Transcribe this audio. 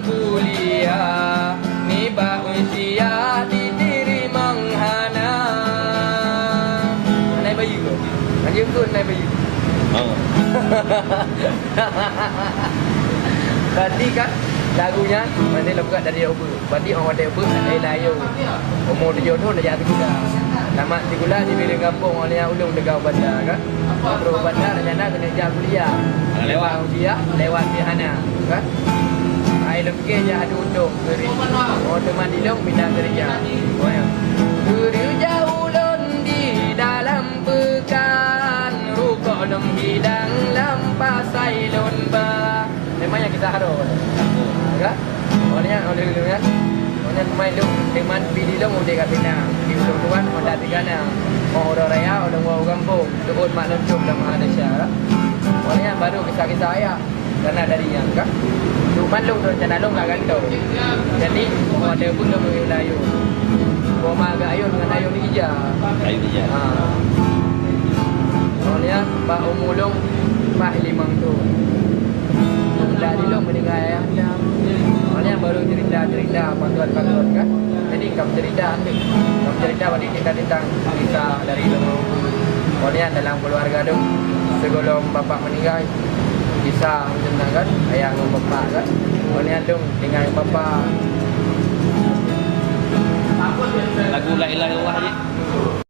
kuliah niba usia didiri menghana. Naik bayu ke? Anjing tu naik bayu. Berarti kan lagunya mana lepas dari apa? Berarti orang ada apa? Ada layu. Umur 7 tahun dah jatuh gula. Tamat di gula di bilik kampung orang yang ulung degau bandar kan. Terus bandar rencana kena jam kuliah. Lewat usia, lewat Dihana kan. Ai lemke je ada untung keri. Oh teman dilong pindah kerja. Oh ya. Kerja ulun di dalam pekan, rukuk lem hidang lampasai lun ba. Memangnya kita harus. Kan? Orangnya oleh kan. Orangnya main lu teman pilih lu udah kat Pinang. Di ulun tuan orang tigana. Orang raya, orang kampung. Turun mak lencung dalam Malaysia. Orangnya baru kisah-kisah ayah. Karena dari yang kan. Cuma lu tu macam nalung lah gantung. Jadi orang ada pun lu mengenai layu. Orang agak ayun dengan ayun hija. Ayun hija. Orangnya Pak Umulung Pak Limang tu. Dah di lu mendengar ayah. Orangnya baru cerita-cerita pantun-pantun kan. Jadi kamu cerita ambil. Kamu cerita balik kita tentang kisah dari lu. Orangnya dalam keluarga tu. Sebelum bapak meninggal. Bisa macam kan ayah dengan bapa kan orang adung dengan bapa Lagu La Ilaha Illallah ni